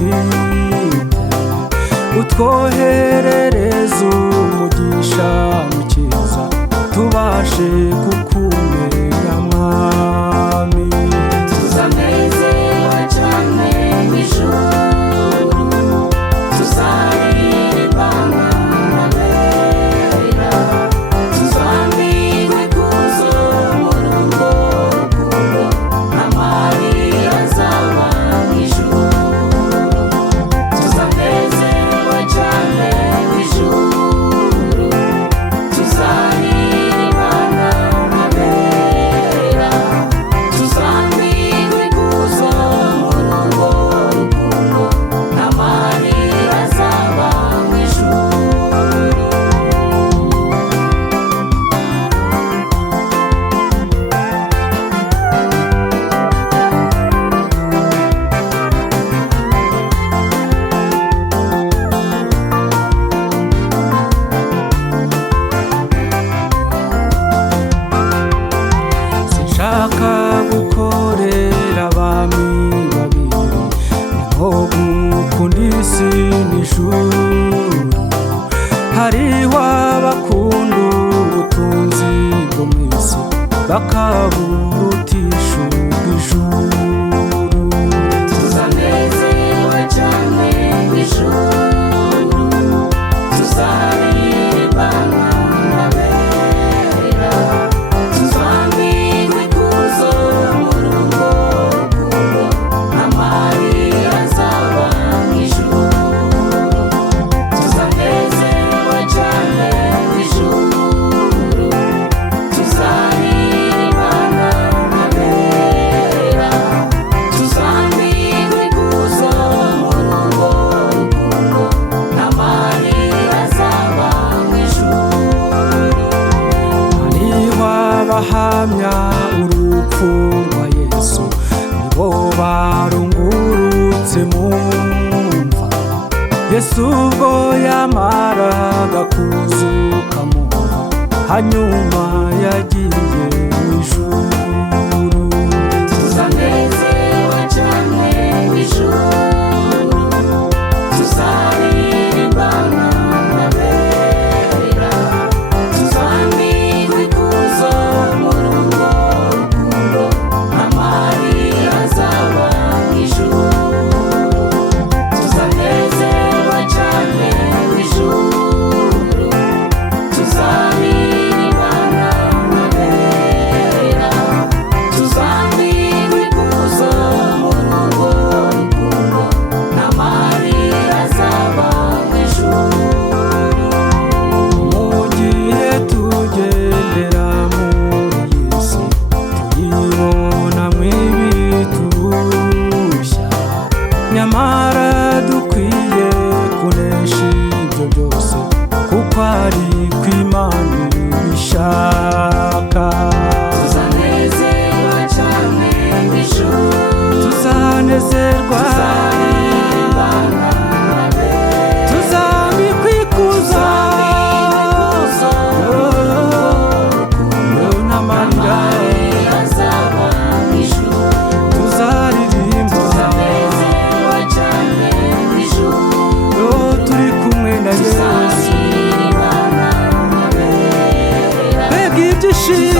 dufite, utwoherereza umugisha mukiza, tubashe kukumenya mwami. Tuzanezerwa cyane mu ijuru, tuzaririmbana n'abera, tuzambikwa ikuzo mu rugo rukundo, n'amarira azaba mu ijuru. Tuzanezerwa cyane mu ijuru, tuzaririmbana n'abera, tuzambikwa ikuzo mu rugo rukundo, n'amarira azaba mu ijuru. Sinshaka gukorera abami babiri, ni nko gukunda isi n'ijuru. Hariho abakunda ubutunzi bwo mu isi, bakaburutisha ubw'ijuru. Tuzanezerwa cyane mu ijuru, tuzaririmbana n'abera, tuzambikwa ikuzo mu rugo rukundo, n'amarira azaba mu ijuru. Tuzanezerwa cyane mu ijuru, tuzaririmbana n'abera, tuzambikwa ikuzo mu rugo rukundo, n'amarira azaba mu ijuru. Hariho abahamya urupfu rwa Yesu, nibo barungurutse mu mva. Yesu ubwo yamaraga kuzuka mu mva, hanyuma yagiye mu ijuru. Tuzanezerwa cyane mu ijuru, tuzaririmbana n'abera, tuzambikwa ikuzo mu rugo rukundo, n'amarira azaba mu ijuru. Tuzanezerwa cyane mu ijuru, tuzaririmbana n'abera, tuzambikwa ikuzo mu rugo rukundo, n'amarira azaba mu ijuru. Mu gihe tugendera muri iyi si, tuyibonamo ibiturushya, nyamara dukwiye kunesha ibyo byose, kuko ari ko Imana ibishaka. Tuzanezerwa cyane mu ijuru, Tuzanezerwa, tuzaririmbana n'abera, tuzambikwa ikuzo, n'amarira n'amarira azaba mu ijuru. tuzaririmba. Tuzanezerwa cyane mu ijuru, Turi kumwe na Yesu, tuzaririmbana n'abera, mbega ibyishimo.